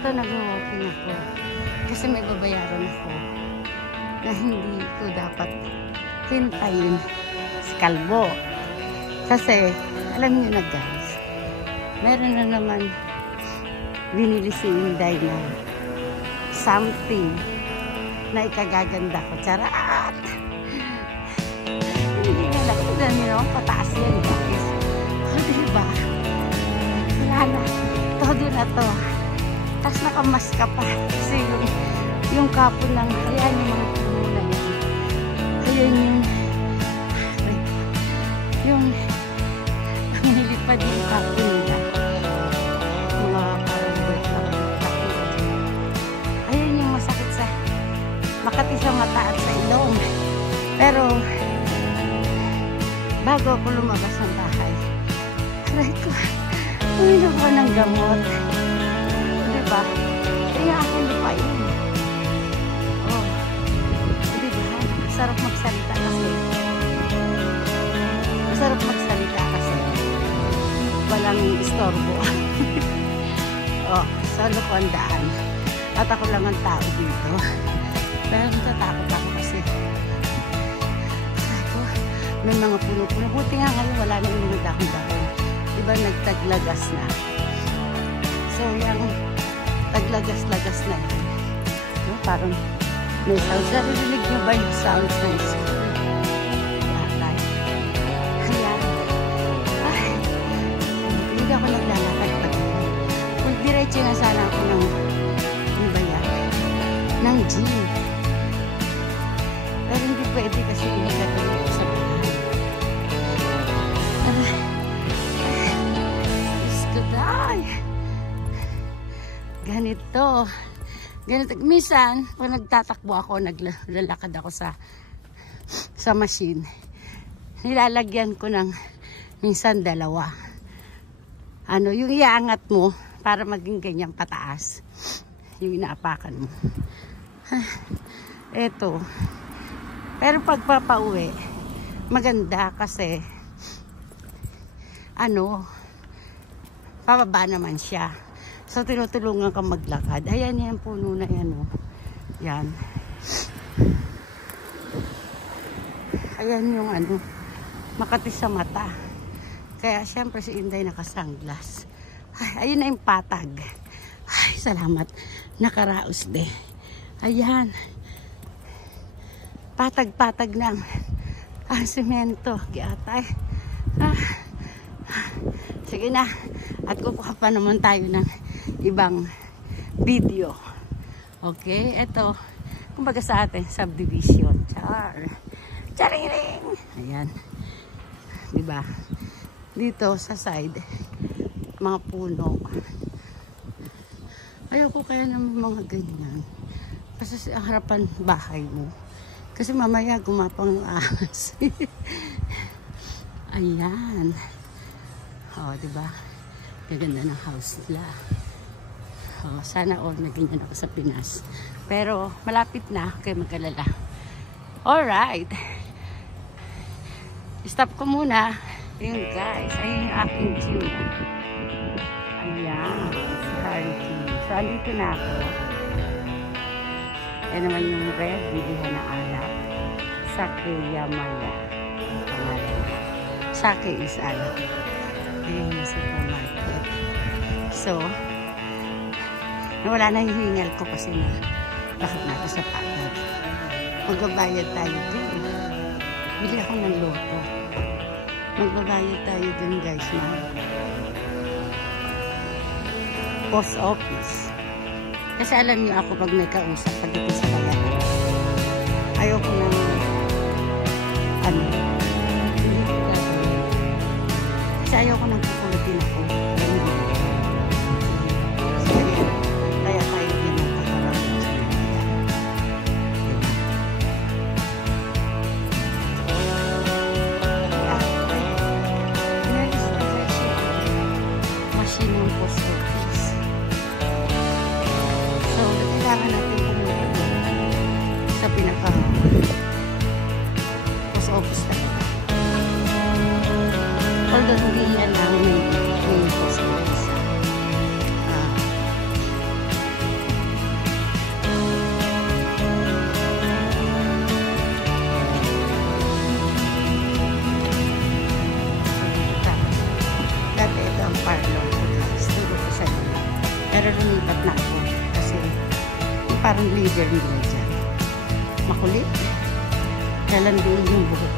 ito nag-walking ako. Kasi may babayaran ako na hindi ko dapat hintayin si Kalbo. Kasi, alam niyo na guys, meron na naman binili si Inday na something na ikagaganda ko. Charat! Hindi nga lang. Tignan niyo, pataas yan guys. O, diba? Wala na. Todo na to. Tapos nakamas ka pa. Kasi yung kapo ng, ayan yung mga puno na yan. Ayan yung nilipad yung kapo nila. Mga parang ayan yung masakit sa makati sa mata at sa ilong. Pero bago ako lumabas ng bahay, aray ko, uminom ko ng gamot. Diba? Kaya aking lupain. Oh. Diba? Masarap magsalita kasi. Masarap magsalita kasi. Walang istorbo. Oh, sa Lukuan daan. At ako lang ang tao dito. Pero natatakot ako kasi may mga puno-puno. Buti nga ngayon wala na yung mga dahon-dahon. Diba nagtaglagas na. So yung taglagas-lagas na yan. No, parang may sounds. Narinig nyo ba yung sounds na yung school? Latay. Ayan. Ay. Hindi ako naglalakad pa dito. Kung diretso na sana ako ng bayan. Ng gym. Pero hindi pwede kasi hindi gagawin ko sa bahay. Ganito. Minsan, pag nagtatakbo ako, naglalakad ako sa machine, nilalagyan ko ng minsan dalawa. Yung iangat mo para maging ganyang pataas. Yung inaapakan mo. Eto. Pero pag papauwi, maganda kasi pababa naman siya. So, tinutulungan kang maglakad. Ayan yan, puno na yan, oh. Yan. Ayan yung makati sa mata. Kaya, syempre, si Inday nakasanglas. Ay, ayun na yung patag. Ay, salamat. Nakaraos de. Ayan. Patag-patag ng semento. Giatay. Sige na. At kukuha pa naman tayo ng ibang video. Okay? Ito. Kumbaga sa atin, subdivision. Chariring! Ayan. Diba? Dito sa side, mga puno. Ayoko kaya ng mga ganyan. Kasi sa harapan bahay mo. Kasi mamaya gumapang ng ahas. Ayan. O, diba? Gaganda ng house nila. O, sana all na ganyan ako sa Pinas. Pero, malapit na. Kaya mag-alala. Alright. Stop ko muna. Ayun guys. Ayun yung aking view. Ayan. Sa Hariki. So, andito na ako. Yan naman yung red. Bilihan na alak. Sake Yamaya. Sake is alak. Ayun yung supermarket. So, nawala na yung hingal ko kasi na bakit na ako sa patag. Magbabayad tayo dun. Bili ako ng loto. Magbabayad tayo dun guys na post office. Kasi alam niyo ako pag may kausap pagdating sa bayan. Ayoko na kasi ayoko nang pupulutin ako. Kaya tayo din ang kaharap. Machine ng post office. So, kailangan natin pumunta sa pinaka post office talaga. Although hindi yan lang may post office. Pero lumipat na ako. Kasi parang leader nila dyan. Makulit. Lalanduin yung buhok